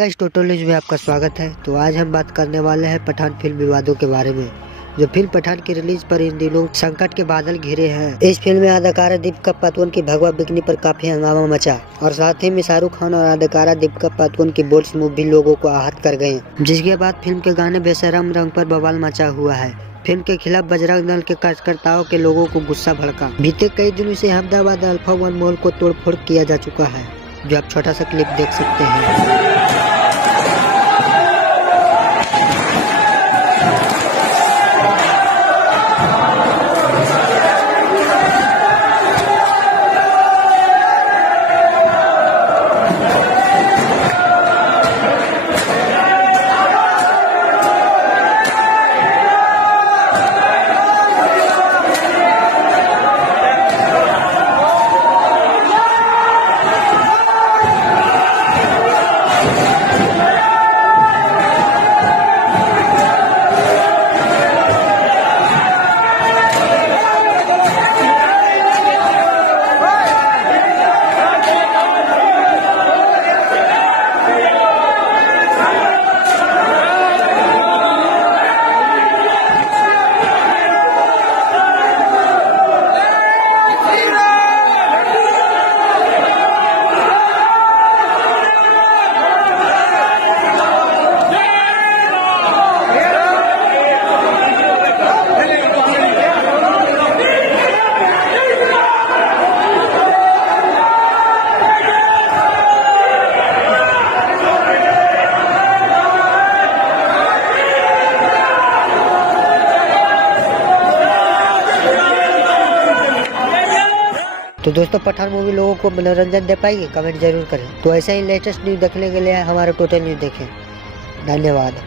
Guys, total news में आपका स्वागत है। तो आज हम बात करने वाले हैं पठान फिल्म विवादों के बारे में। जो फिल्म पठान की रिलीज पर इन दिनों संकट के बादल घिरे हैं। इस फिल्म में अदाकारा दीपिका पादुकोण की भगवा बिकनी पर काफी हंगामा मचा और साथ ही में शाहरुख खान और अदाकारा दीपिका पादुकोण की बोल्ड मूव भी लोगों को आहत कर गए, जिसके बाद फिल्म के गाने बेशरम रंग पर बवाल मचा हुआ है। फिल्म के खिलाफ बजरंग दल के कार्यकर्ताओं के लोगों को गुस्सा भड़का। बीते कई दिनों से अहमदाबाद अल्फा वन मॉल को तोड़फोड़ किया जा चुका है, जो आप छोटा सा क्लिप देख सकते हैं। तो दोस्तों, पठान मूवी लोगों को मनोरंजन दे पाएगी? कमेंट जरूर करें। तो ऐसे ही लेटेस्ट न्यूज देखने के लिए हमारे टोटल न्यूज देखें। धन्यवाद।